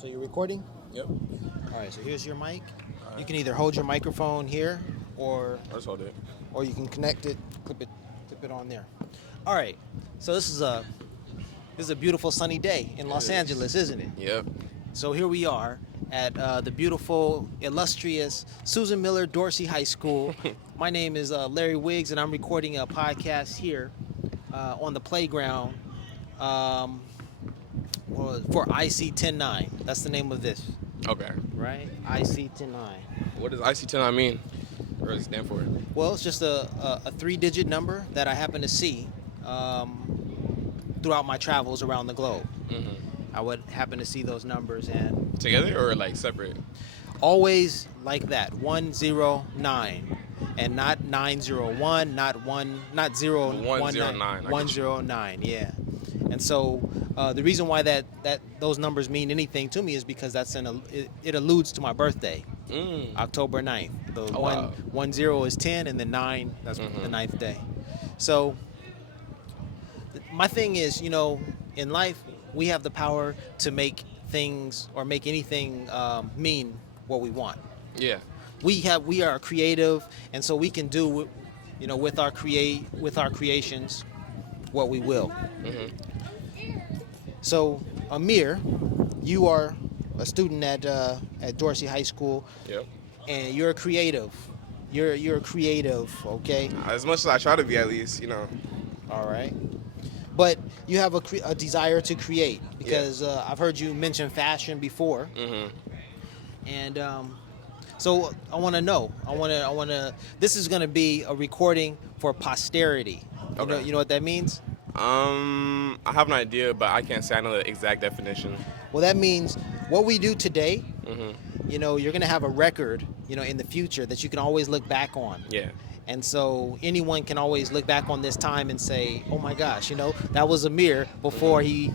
So you're recording? Yep. All right, so here's your mic. You can either hold your microphone here or Let's hold it. you can connect it, clip it on there. All right. So this is a beautiful sunny day in Los Angeles, isn't it? Yep. So here we are at the beautiful, illustrious Susan Miller Dorsey High School. My name is Larry Wiggs, and I'm recording a podcast here on the playground for IC 109. That's the name of this, Okay. right? IC 109. What does IC10 mean? Or does it stand for? Well, it's just a three-digit number that I happen to see throughout my travels around the globe. Mm-hmm. I would happen to see those numbers and Together or like separate? always like that 109 and not 901, not 109. 109, yeah. And so the reason why that those numbers mean anything to me is because it alludes to my birthday, October 9th. The wow. 10 is 10, and the 9, that's the ninth day. So my thing is, in life we have the power to make things or make anything mean what we want. Yeah. We are creative, and so we can do, with our creations, what we will. Mm-hmm. So, Amir, you are a student at Dorsey High School. Yep. And you're a creative. You're creative, okay? As much as I try to be, at least, All right. But you have a desire to create because I've heard you mention fashion before. Mm-hmm. And so I want to know. I want to. This is going to be a recording for posterity. Okay. You know what that means? I have an idea, but I can't say I know the exact definition. Well, that means what we do today. Mm-hmm. You're going to have a record, in the future that you can always look back on. Yeah. And so anyone can always look back on this time and say, "Oh my gosh, that was Amir before he,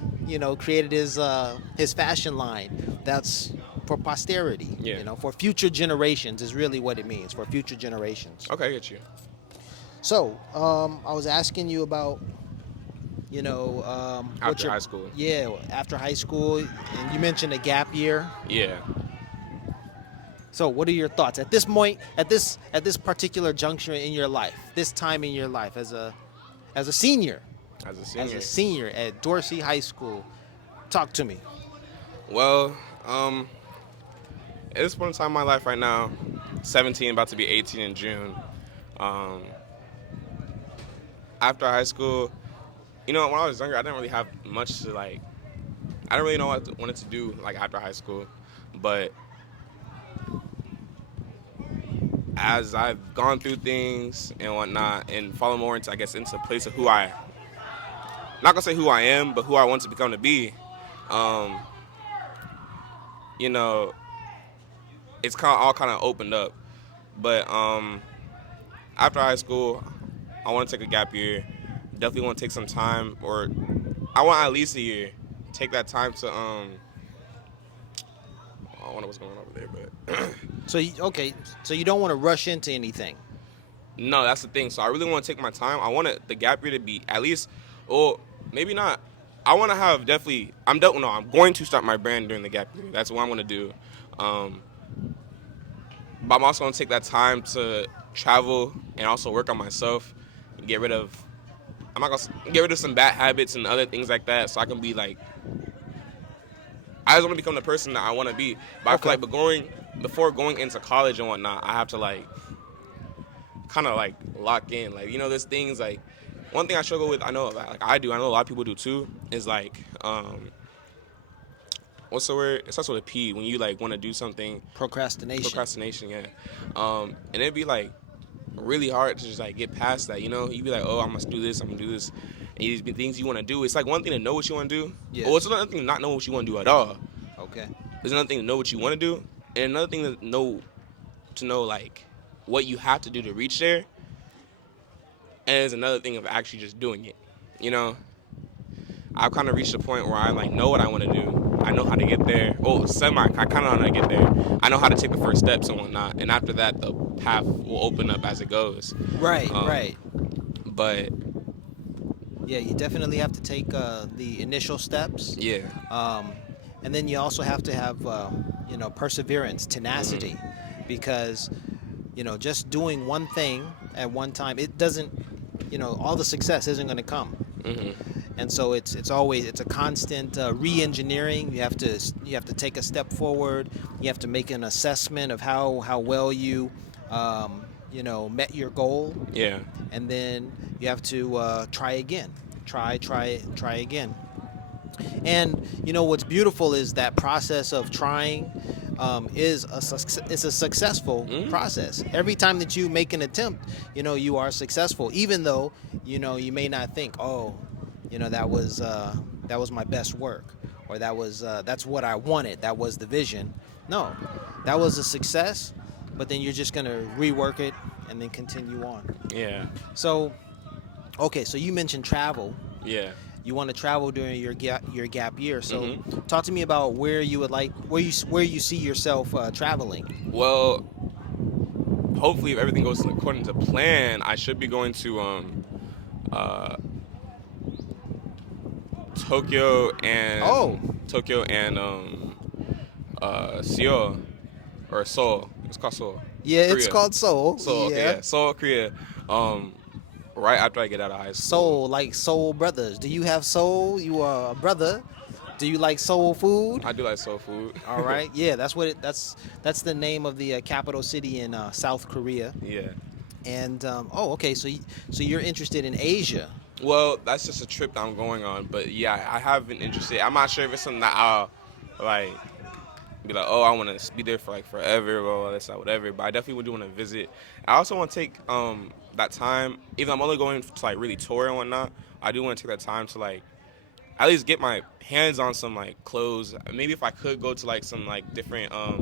created his fashion line." That's for posterity. Yeah. For future generations is really what it means, for future generations. Okay, I get you. So, I was asking you about, After high school. Yeah, after high school, and you mentioned a gap year. Yeah. So, what are your thoughts at this point, at this particular juncture in your life, this time in your life as a senior? As a senior. As a senior at Dorsey High School. Talk to me. Well, at this point in time in my life right now, 17, about to be 18 in June. After high school, when I was younger, I didn't really have much to I didn't really know what I wanted to do after high school. But as I've gone through things and whatnot and fallen more into, into a place of not gonna say who I am, but who I want to become to be, it's all kind of opened up. But after high school, I want to take a gap year. Definitely want to take some time, or I want at least a year. Take that time to I don't know what's going on over there, but So you don't want to rush into anything. no, that's the thing. So I really want to take my time. I want the gap year to be at least, or maybe not. I want to have I'm going to start my brand during the gap year. That's what I'm going to do. But I'm also going to take that time to travel and also work on myself and get rid of some bad habits and other things like that, so I can be I just want to become the person that I want to be. But Okay. I feel before going into college and whatnot, I have to kind of lock in. There's things one thing I struggle with. I know I know a lot of people do too. Is what's the word? It starts with a P. When you want to do something. Procrastination, yeah. And it'd be really hard to just get past that. You'd be oh, I must do this. I'm gonna do this. And these things you want to do. It's one thing to know what you want to do. Yes. Or it's another thing to not know what you want to do at all. Okay. There's another thing to know what you want to do, and another thing to know what you have to do to reach there. And there's another thing of actually just doing it. I've kind of reached a point where I know what I want to do. I know how to get there. I kind of know how to get there. I know how to take the first steps and whatnot. And after that, the path will open up as it goes. Right, right. But yeah, you definitely have to take the initial steps. Yeah. And then you also have to have, perseverance, tenacity, Mm-hmm. because, just doing one thing at one time, it doesn't, all the success isn't going to come. Mm-hmm. And so it's a constant re-engineering. You have to take a step forward. You have to make an assessment of how well you, met your goal, Yeah. and then you have to try again, try again. And what's beautiful is that process of trying is a successful Mm-hmm. process. Every time that you make an attempt, you are successful, even though you may not think, oh, that was my best work, or that's what I wanted. That was the vision. No, that was a success, but then you're just gonna rework it and then continue on. Yeah. So, okay, so you mentioned travel. Yeah. You want to travel during your gap year. So Mm-hmm. talk to me about where you would like where you see yourself traveling. Well, hopefully, if everything goes according to plan, I should be going to uh, Tokyo Oh, and Tokyo and Seoul or Seoul. It's called Seoul, yeah, it's Korea. called Seoul. Seoul. Okay, Yeah, yeah, Seoul, Korea. Um, right after I get out of high school. Soul, like Soul Brothers. Do you have soul? You are a brother. Do you like soul food? I do like soul food. All right, yeah, that's the name of the capital city in South Korea. Yeah. And okay, so you're interested in Asia. Well, that's just a trip that I'm going on. But yeah, I have been interested. I'm not sure if it's something that I'll like be like, oh, I want to be there for like forever or that's not whatever. But I definitely would want to visit. I also want to take that time. Even though I'm only going to like really tour and whatnot, I do want to take that time to like at least get my hands on some like clothes. Maybe if I could go to like some like different uh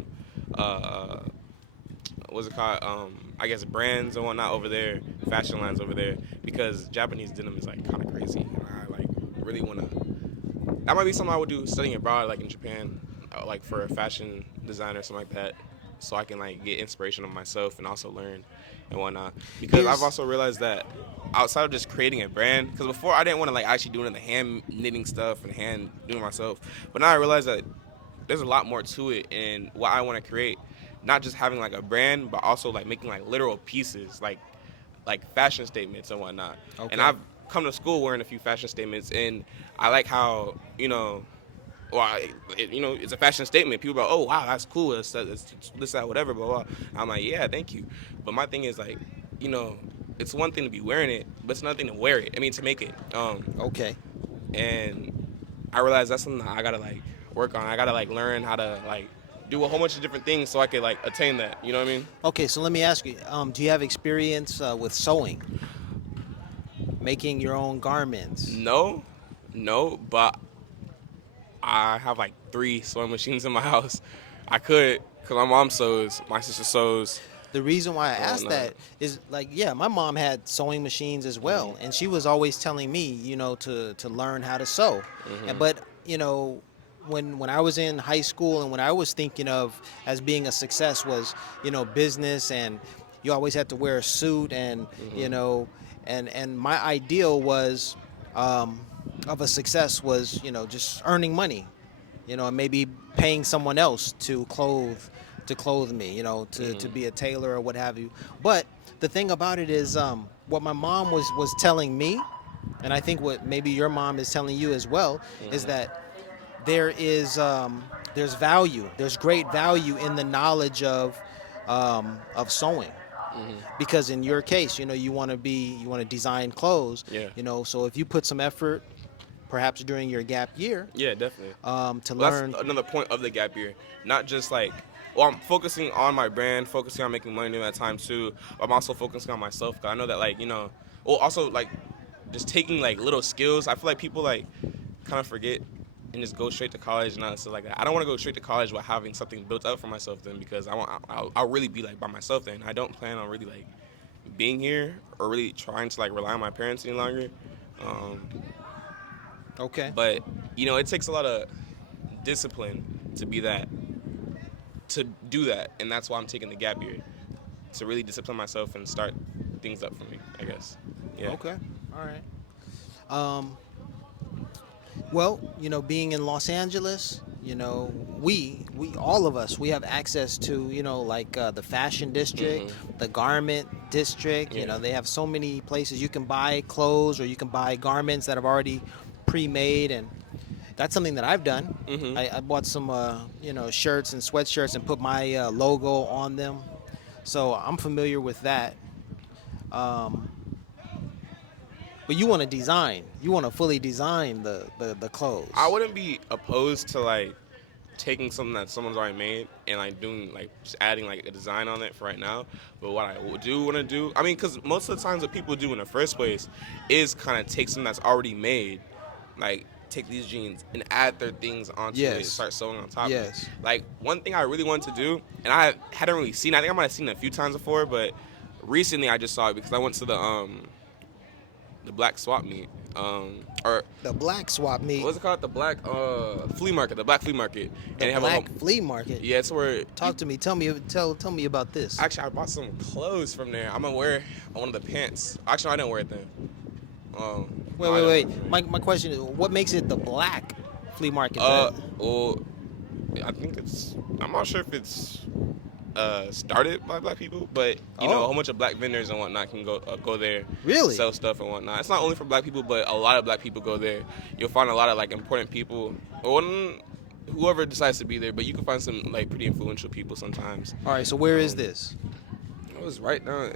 what's it called? I guess brands and whatnot over there, fashion lines over there, because Japanese denim is like kind of crazy. And I like really want to. That might be something I would do studying abroad, like in Japan, like for a fashion designer or something like that, so I can like get inspiration of myself and also learn and whatnot. Because I've Here's also realized that outside of just creating a brand, because before I didn't want to like actually doing the hand knitting stuff and hand doing myself, but now I realize that there's a lot more to it and what I want to create. Not just having like a brand, but also like making like literal pieces, like fashion statements and whatnot. And okay. I've come to school wearing a few fashion statements, and I like how well, it's a fashion statement. People go, oh wow, that's cool. It's this, that, whatever, blah blah. I'm like, yeah, thank you. But my thing is like, you know, it's one thing to be wearing it, but it's another thing to wear it. I mean, to make it. Okay. And I realized that's something that I gotta like work on. I gotta like learn how to like do a whole bunch of different things so I could like attain that. You know what I mean? Okay, so let me ask you, do you have experience with sewing, making your own garments? No, no, but I have like 3 sewing machines in my house. I could, cause my mom sews, my sister sews, The reason why I and asked whatnot. that is, like, yeah, my mom had sewing machines as well, Mhm, and she was always telling me, to learn how to sew. And mhm, but when I was in high school and when I was thinking of as being a success was, business, and you always had to wear a suit, and you mhm, know, and my ideal was um, of a success was, just earning money, and maybe paying someone else to clothe me, to mhm, be a tailor or what have you. But the thing about it is, what my mom was telling me, and I think what maybe your mom is telling you as well, is mhm, that there's value, there's great value in the knowledge of sewing, mhm. because in your case, you want to design clothes, Yeah, so if you put some effort, perhaps during your gap year, yeah, definitely. to Well, that's learn. another point of the gap year. Not just like, well, I'm focusing on my brand, focusing on making money during that time too. But I'm also focusing on myself. 'Cause I know that like well, also like just taking like little skills. I feel like people like kind of forget and just go straight to college and all that stuff like that. I don't want to go straight to college without having something built up for myself then, because I'll really be like by myself then. I don't plan on really like being here or really trying to like rely on my parents any longer. Um, Okay. but it takes a lot of discipline to be that to do that, and that's why I'm taking the gap year to really discipline myself and start things up for me, I guess. Yeah. Okay. All right. Um, well, being in Los Angeles, you know, we all of us, we have access to, you know, like the fashion district, the garment district. You Yeah. know, they have so many places you can buy clothes or you can buy garments that have already pre-made, and that's something that I've done. I bought some you know, shirts and sweatshirts and put my logo on them, so I'm familiar with that. um, but you want to design, you want to fully design the I clothes. wouldn't be opposed to like taking something that someone's already made and like doing like just adding like a design on it for right now. But what I do want to do, I mean, because most of the times what people do in the first place is kind of take something that's already made, like take these jeans and add their things onto it, Yes. start sewing on top of it. Yes. Like one thing I really wanted to do, and I hadn't really seen, I think I might have seen it a few times before, but recently I just saw it because I went to the black swap meet, or The black swap meet. what's it called? The black flea market, the black flea market, The and they have a black whole, flea market. yeah, it's where Talk to me. Tell me about this. actually I bought some clothes from there. I'm gonna wear one of the pants. Actually, I didn't wear it then. Wait, No, I wait, didn't wear wait. it. My question is, what makes it the black flea market? Well, I think I'm not sure if it's started by black people, but you know, a whole Oh, bunch of black vendors and whatnot can go there, really? sell stuff and whatnot. It's not only for black people, but a lot of black people go there. You'll find a lot of like important people, or whoever decides to be there. But you can find some like pretty influential people sometimes. All right. So where is Um, this? It was right now.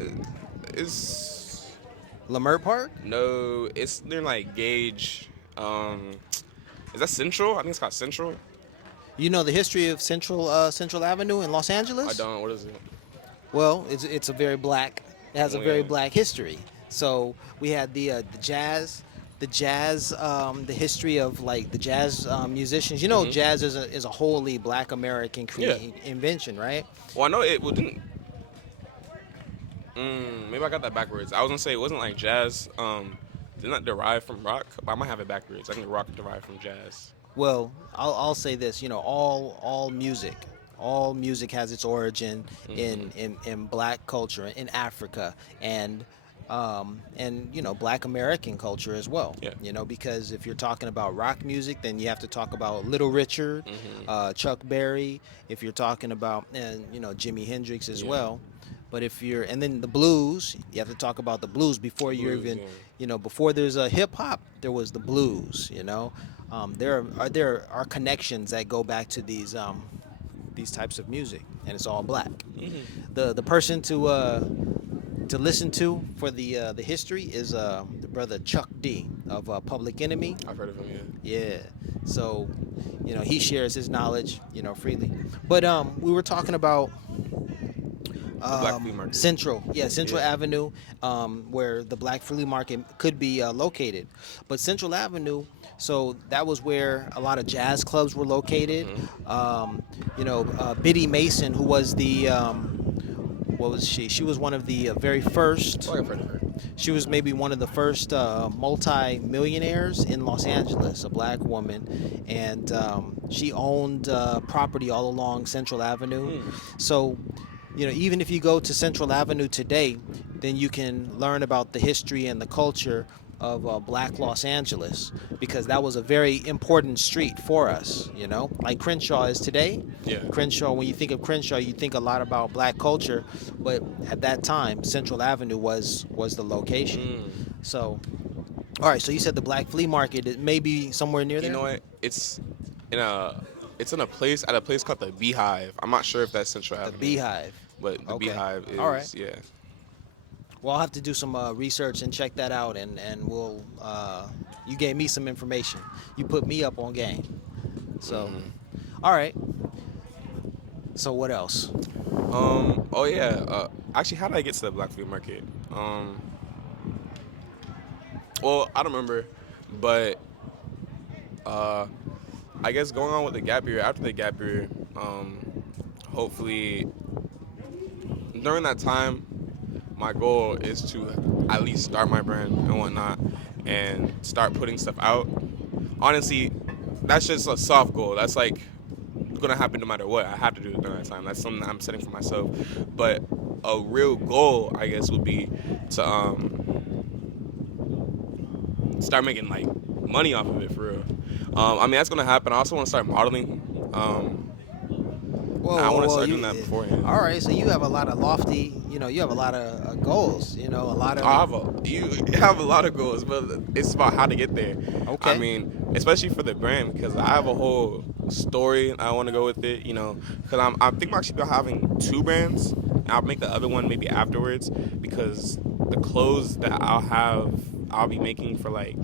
It's Lamert Park? no, it's near like Gage. Is that Central? I think it's called Central. You know the history of Central Avenue in Los I Angeles? don't. What is it? Well, it's a very black. It has a Oh, very yeah. black history. So we had the jazz, the history of like the jazz musicians. You know, jazz is a wholly black American Yeah. invention, right? Well, I know it. Well, didn't. Maybe I got that backwards. I was gonna say it wasn't like jazz. Didn't that derive from rock? But I might have it backwards. I think rock derived from jazz. Well, I'll say this. You know, all music has its origin in black culture in Africa, and you know, black American culture as well. Yeah. You know, because if you're talking about rock music, then you have to talk about Little Richard, Chuck Berry. If you're talking about, and you know, Jimi Hendrix as Yeah. well. But if you're, and then the blues, you have to talk about the blues before you're Blues, even, yeah. you know, before there's a hip hop, there was the blues. You know, there are connections that go back to these types of music, and it's all black. The person to listen to for the history is the brother Chuck D of Public Enemy. I've heard of him. Yeah. So, you know, he shares his knowledge, you know, freely. But we were talking about The black flea market. Central, yeah, Central Yeah. Avenue, where the black flea market could be located. But Central Avenue, so that was where a lot of jazz clubs were located. You know, Biddy Mason, who was the what was she? She was one of the very first. Oh, I've heard of her. She was maybe one of the first multi-millionaires in Los Angeles, a black woman, and she owned property all along Central Avenue. So, you know, even if you go to Central Avenue today, then you can learn about the history and the culture of black Los Angeles, because that was a very important street for us, you know, like Crenshaw is today. Yeah. Crenshaw, when you think of Crenshaw, you think a lot about black culture, but at that time, Central Avenue was the location. So, all right, so you said the black flea market, it may be somewhere near there? You know what? In a it's in a place at a place called the Beehive. I'm not sure if that's Central The Avenue. Beehive. But the Okay. Beehive is All right. yeah. Well, I'll have to do some research and check that out, and we'll. You gave me some information. You put me up on game. So, all right. So what else? Oh yeah. Actually, how did I get to the black flea market? Well, I don't remember, but I guess going on with the gap year, after the gap year, hopefully during that time, my goal is to at least start my brand and whatnot and start putting stuff out. Honestly, that's just a soft goal. That's like gonna happen no matter what. I have to do it during that time. That's something that I'm setting for myself. But a real goal, I guess, would be to start making like money off of it for real. I mean, that's gonna happen. I also want to start modeling Um, Whoa, I whoa, want to whoa! start doing that beforehand. All right. So you have a lot of lofty, you have a lot of goals. A lot I of. have you have a lot of goals, but it's about how to get there. I Okay. mean, especially for the brand, because I have a whole story I want to go with it. Because I'm thinking about actually about having two brands. And I'll make the other one maybe afterwards, because the clothes that I'll be making for like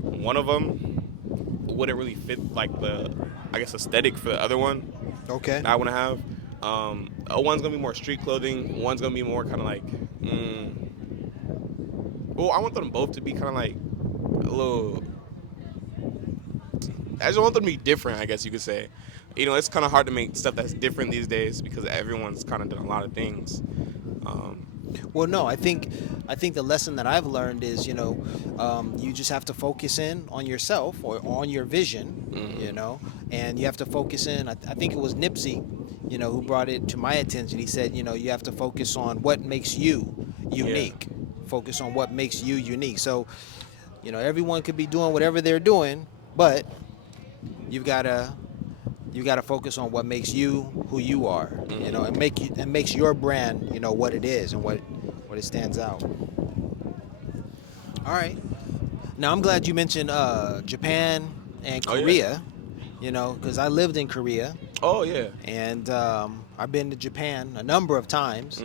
one of them wouldn't really fit like the, I guess, aesthetic for the other one Okay. that I want to have. One's gonna be more street clothing. One's gonna be more kind of like, mm, well, I want them both to be kind of like a little. I just want them to be different, I guess you could say. It's kind of hard to make stuff that's different these days because everyone's kind of done a lot of things. Um, Well, no, I think the lesson that I've learned is, you just have to focus in on yourself or on your vision, and you have to focus in. I think it was Nipsey, who brought it to my attention. He said, you have to focus on what makes you yeah. unique. Focus on what makes you unique. So, everyone could be doing whatever they're doing, but you've got to focus on what makes you who you are, and makes your brand, what it is and what it stands out. All right. Now I'm glad you mentioned Japan and Oh yeah. Korea, because I lived in Korea Oh yeah. and I've been to Japan a number of times.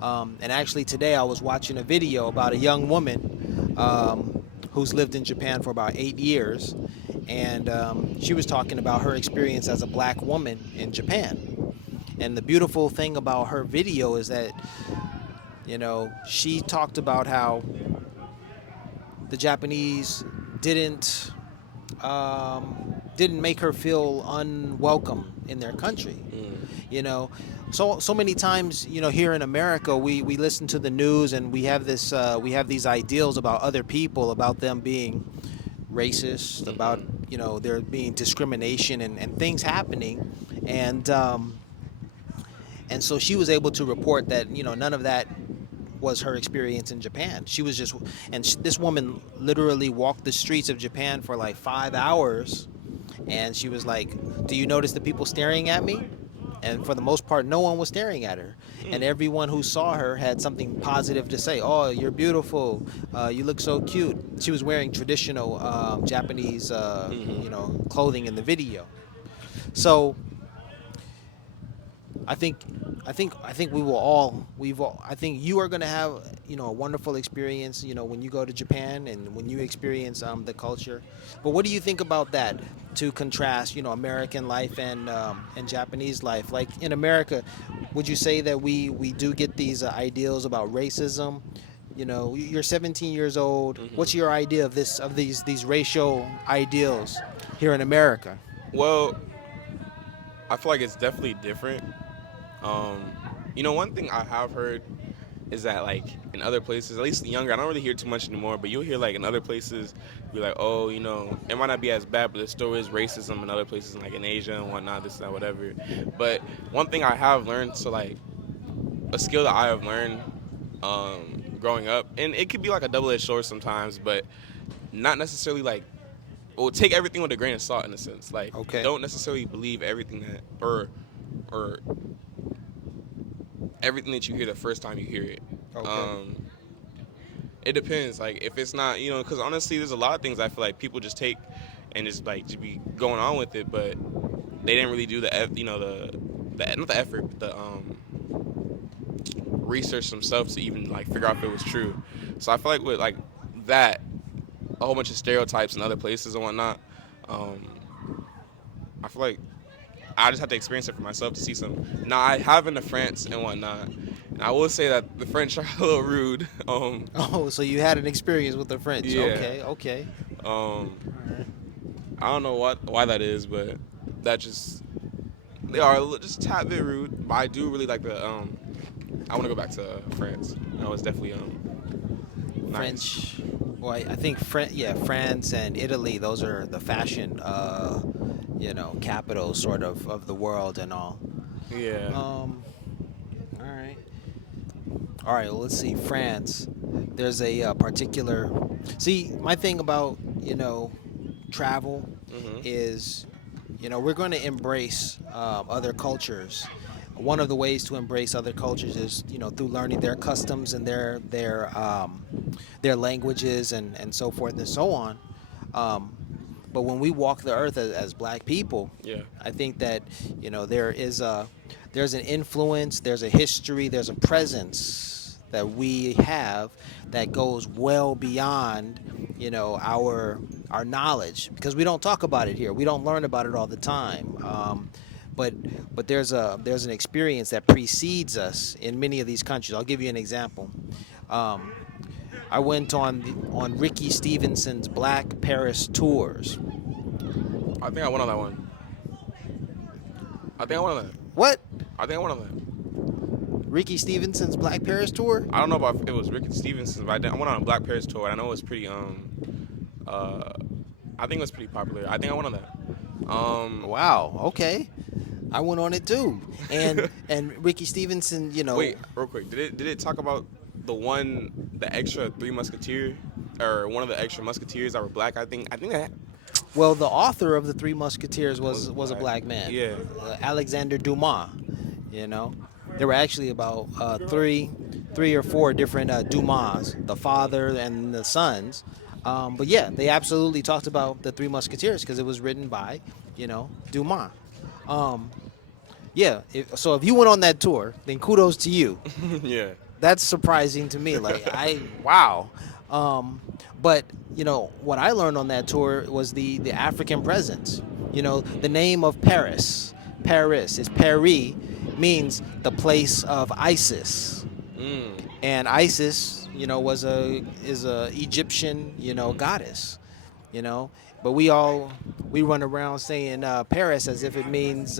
And actually today I was watching a video about a young woman who's lived in Japan for about 8 years, and she was talking about her experience as a black woman in Japan. And the beautiful thing about her video is that, she talked about how the Japanese didn't didn't make her feel unwelcome in their country. You know, so many times, here in America, we listen to the news and we have these ideals about other people, about them being racist, about there being discrimination and things happening, and so she was able to report that none of that was her experience in Japan. She was just, and this woman literally walked the streets of Japan for like 5 hours, and she was like, "Do you notice the people staring at me?" And for the most part, no one was staring at her, and everyone who saw her had something positive to say. "Oh, you're beautiful. You look so cute." She was wearing traditional Japanese, clothing in the video. So I think, I think we will all, I think you are going to have, a wonderful experience, when you go to Japan and when you experience the culture. But what do you think about that, to contrast, American life and Japanese life? Like in America, would you say that we do get these ideals about racism? You're 17 years old. What's your idea of these racial ideals here in America? Well, I feel like it's definitely different. One thing I have heard is that like in other places, at least younger, I don't really hear too much anymore, but you'll hear like in other places, be like, oh, it might not be as bad, but there still is racism in other places, like in Asia and whatnot, this, that, whatever. But one thing I have learned, so like a skill that I have learned growing up, and it could be like a double-edged sword sometimes, but not necessarily like, well, take everything with a grain of salt in a sense. Like, Okay. don't necessarily believe everything that, or everything that you hear the first time you hear it. Okay. Um, it depends. Like if it's not, because honestly, there's a lot of things I feel like people just take and just be going on with it, but they didn't really do the not the effort, but the research themselves to even like figure out if it was true. So I feel like with like that, a whole bunch of stereotypes in other places and whatnot. Um, I feel like I just have to experience it for myself to see some. Now I have been to France and whatnot, and I will say that the French are a little rude. Oh, so you had an experience with the French. Yeah. Okay, okay. Um, All right. I don't know why that is, but that just they are just a tad bit rude. But I do really like the. I want to go back to France. That was definitely nice. French. Well, I think yeah, France and Italy. Those are the fashion, capitals sort of the world and all. Yeah. All right. All right. Well, let's see. France. There's a particular. See, my thing about travel Mhm. is we're going to embrace other cultures. One of the ways to embrace other cultures is, through learning their customs and their languages and so forth and so on. Um, but when we walk the earth as black people, Yeah. I think that there's an influence, there's a history, there's a presence that we have that goes well beyond our knowledge, because we don't talk about it here. We don't learn about it all the time. But there's an experience that precedes us in many of these countries. I'll give you an example. Um, I went on Ricky Stevenson's Black Paris tours. I think I went on that one. I think I went on that. What? I think I went on that. Ricky Stevenson's Black Paris tour? I don't know about if it was Ricky Stevenson, but I went on a Black Paris tour. And I know it was pretty uh I think it was pretty popular. I think I went on that. Wow. Okay. I went on it too. And Ricky Stevenson, Wait, real quick. Did it talk about the extra three musketeer, or one of the extra musketeers that were black? I think that well, the author of the Three Musketeers was a black. black man. Yeah. Alexander Dumas. There were actually about three or four different Dumas, the father and the sons. But yeah, they absolutely talked about the Three Musketeers because it was written by, Dumas. Yeah. So if you went on that tour, then kudos to you. Yeah. That's surprising to me. Like wow. But what I learned on that tour was the African presence. The name of Paris. Paris is Paris, means the place of Isis, and Isis, is a Egyptian, goddess. But we run around saying Paris as if it means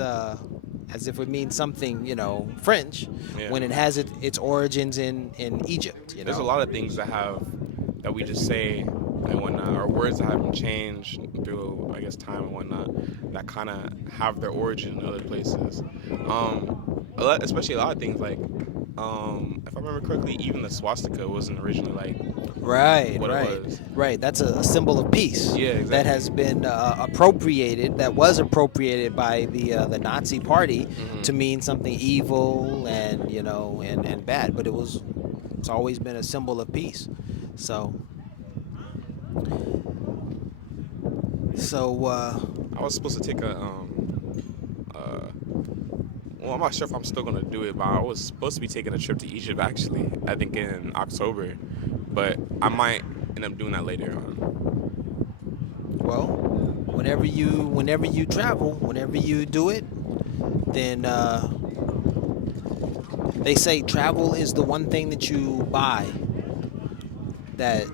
something, French, Yeah. when it has its origins in Egypt. There's a lot of things that we just say and whatnot, or words that have been changed through, I guess, time and whatnot, that kind of have their origin in other places. Especially a lot of things like, if I remember correctly, even the swastika wasn't originally like Right, what right, it was. right. That's a symbol of peace. Yeah, exactly. That has been appropriated. That was appropriated by the Nazi Party to mean something evil and bad. But it's always been a symbol of peace. So. I was supposed to take well, I'm not sure if I'm still gonna do it, but I was supposed to be taking a trip to Egypt actually. I think in October, but I might end up doing that later on. Well, whenever you travel, whenever you do it, then they say travel is the one thing that you buy that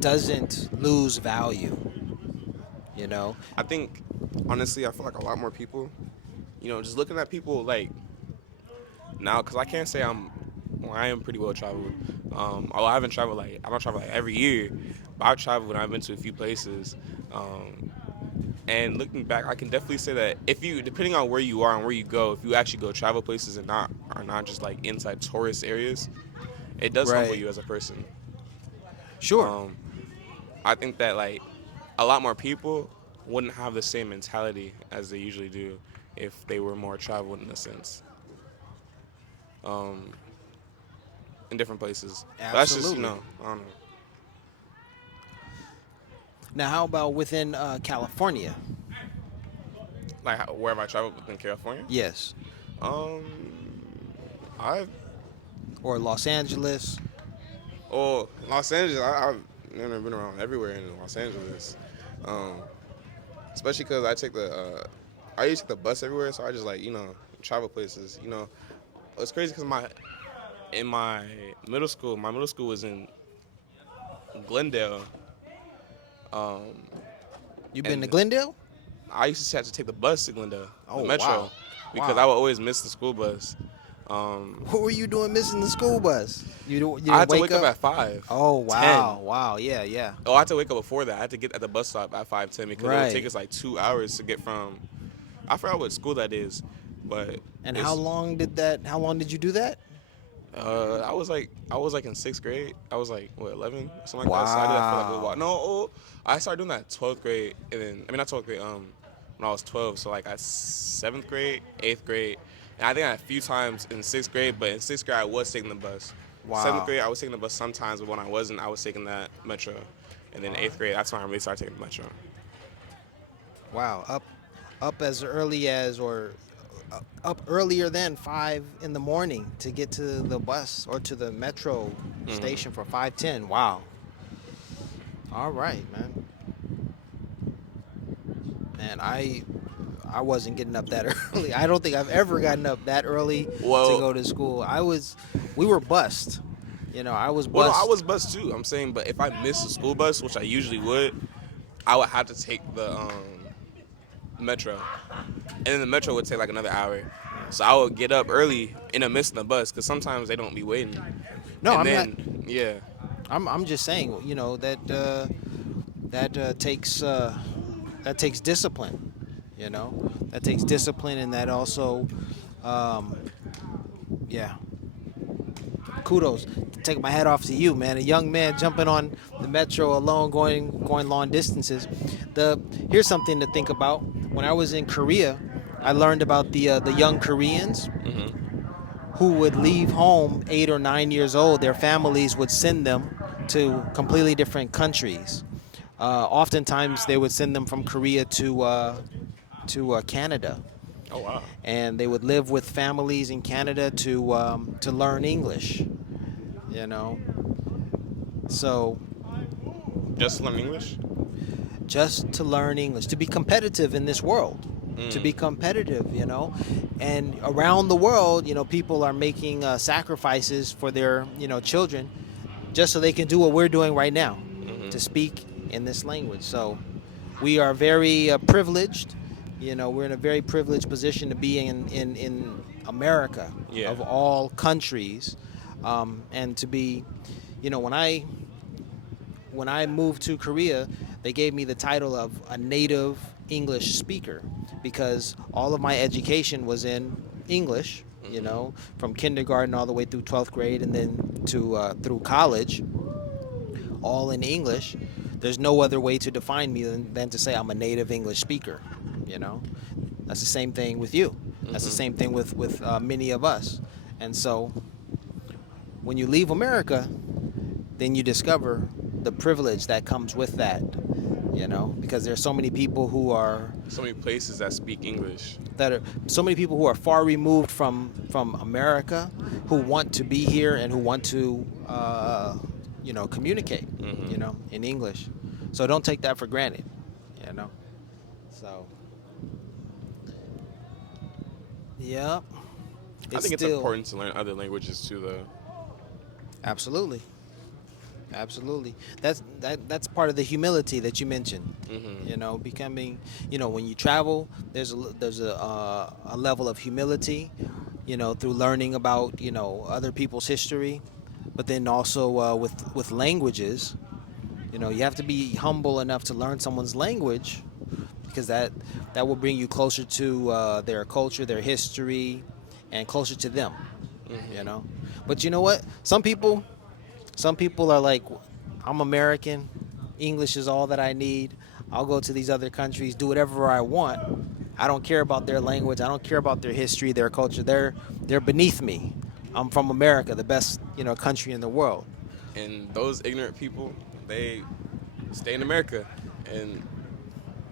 doesn't lose value. I think, honestly, I feel like a lot more people, just looking at people like now, because I can't say I am pretty well traveled. Although I don't travel like every year, but I've traveled and I've been to a few places. And looking back, I can definitely say that depending on where you are and where you go, if you actually go travel places and are not just like inside tourist areas, it does humble Right. you as a person. Sure. I think that like a lot more people wouldn't have the same mentality as they usually do if they were more traveled in a sense. In different places. But that's just, Absolutely. I don't know. Now, how about within California? Like wherever I traveled in California. Yes. Um, I've Or Los Angeles? Los Angeles. I've never been around everywhere in Los Angeles. Especially because I used to take the bus everywhere, so I just travel places. It's crazy because my middle school was in Glendale. You been And- to Glendale? I used to have to take the bus to Glendale, Oh, the metro, wow. because Wow. I would always miss the school bus. What were you doing missing the school bus? You I had to wake up at 5. Oh, wow. Wow. Yeah, yeah. Oh, I had to wake up before that. I had to get at the bus stop at 5:10 because it Right. would take us like 2 hours to get from. I forgot what school that is, but And it's- how long did you do that? I was like in 6th grade. I was like 11, something like that. So I did that for like a Wow. while. No, I started doing that 12th grade, and then not 12th grade. when I was 12. So like at 7th grade, 8th grade, and I think a few times in 6th grade. But in 6th grade, I was taking the bus. Seventh Wow. grade, I was taking the bus sometimes, but when I wasn't, I was taking that metro. And then All 8th grade, that's when I really started taking the metro. Wow, up as early as or up earlier than 5 in the morning to get to the bus or to the metro station for 5:10. Wow. All right, man. Man, I wasn't getting up that early. I don't think I've ever gotten up that early to Well, go to school. We were bused. I was well, no, I bused. was bused too. I'm saying, but if I missed the school bus, which I usually would, I would have to take the metro, and then the metro would take like another hour. So I would get up early and I'm missing the bus because sometimes they don't be waiting. No, And I'm not. then yeah, I'm just saying, that takes discipline. That takes discipline, and that also, um, yeah. Kudos. Take my hat off to you, man. A young man jumping on the metro alone, going long distances. Here's something to think about. When I was in Korea, I learned about the young Koreans who would leave home 8 or 9 years old. Their families would send them to completely different countries. Oftentimes, they would send them from Korea to Canada, oh wow, and they would live with families in Canada to learn English. You know, so just learn English. just to learn English, to be competitive in this world, to be Mm. competitive, and around the world, people are making sacrifices for their, children, just so they can do what we're doing right now, to speak in this language. So we are very privileged. We're in a very privileged position to be in America, Yeah. of all countries, and to be, when I moved to Korea, they gave me the title of a native English speaker because all of my education was in English, from kindergarten all the way through 12th grade and then to through college, all in English. There's no other way to define me than to say I'm a native English speaker, you know. That's the same thing with you. That's the same thing with many of us. And so when you leave America, then you discover the privilege that comes with that, because there's so many people who are So many places that speak English. so many people who are far removed from America, who want to be here and who want to communicate, in English. So don't take that for granted, you know. So yeah, I it's think it's still important to learn other languages too, though. absolutely. Absolutely. That's part of the humility that you mentioned. Becoming, when you travel, there's a level of humility, through learning about, other people's history, but then also with languages, you have to be humble enough to learn someone's language because that will bring you closer to their culture, their history, and closer to them, you know. But you know what? Some people are like, I'm American. English is all that I need. I'll go to these other countries, do whatever I want. I don't care about their language. I don't care about their history, their culture. They're beneath me. I'm from America, the best, country in the world. And those ignorant people, they stay in America, and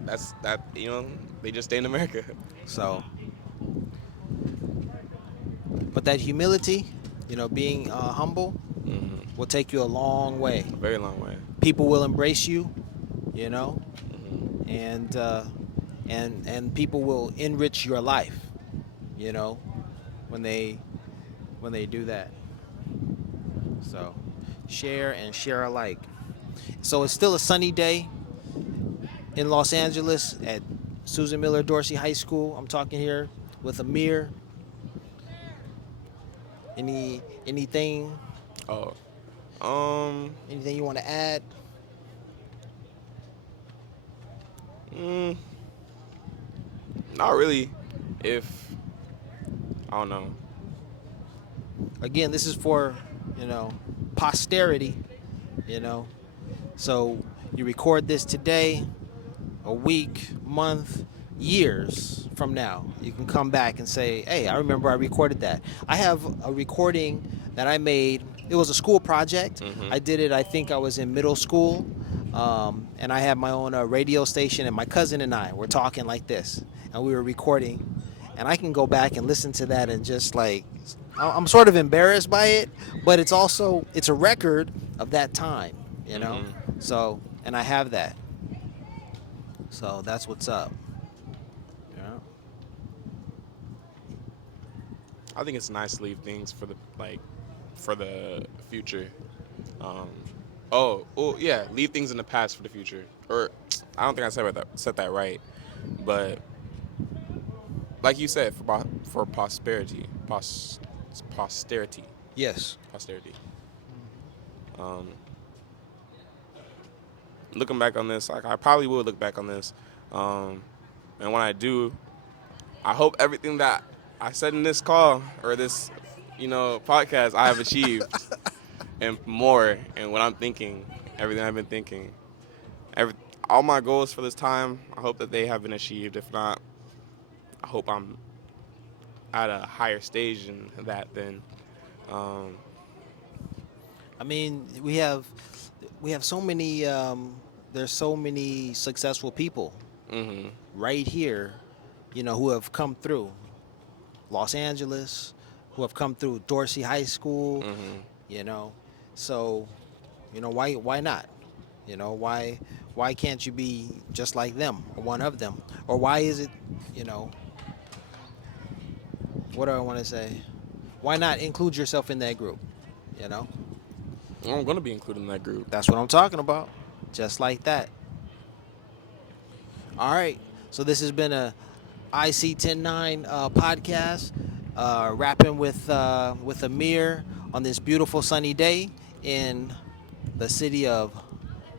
that's that. They just stay in America. So, but that humility, being humble, will take you a long way. A very long way. People will embrace you, you know, and people will enrich your life, you know, when they do that. So share and share alike. So it's still a sunny day in Los Angeles at Susan Miller Dorsey High School. I'm talking here with Amir. Anything Oh, anything you want to add? mm, not really. If I don't know. Again, this is for, posterity, you know. So you record this today, a week, month, years from now, you can come back and say, "Hey, I remember I recorded that." I have a recording that I made. It was a school project. Mm-hmm. I did it. I think I was in middle school, and I had my own radio station. And my cousin and I were talking like this, and we were recording. And I can go back and listen to that and just like, I'm sort of embarrassed by it, but it's a record of that time, you know. Mm-hmm. So, and I have that. So that's what's up. Yeah. I think it's nice to leave things for the for the future. Um, oh yeah, leave things in the past for the future. Or I don't think I said that right, but like you said, for prosperity, posterity, Yes. posterity. Um, looking back on this, like I probably will look back on this, um, and when I do, I hope everything that I said in this call or this, podcast, I have achieved and more. And what I'm thinking, everything I've been thinking, every all my goals for this time, I hope that they have been achieved. If not, I hope I'm at a higher stage in that then. Um, I mean, we have so many. There's so many successful people hmm right here, who have come through Los Angeles, who have come through Dorsey High School, hmm you know. So, why not? Why can't you be just like them or one of them? Or why is it, you know, what do I want to say? Why not include yourself in that group? You know? I'm gonna be included in that group. That's what I'm talking about. Just like that. All right. So this has been a IC 109 podcast, rapping with Amir on this beautiful sunny day in the city of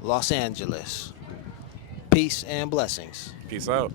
Los Angeles. Peace and blessings. Peace out.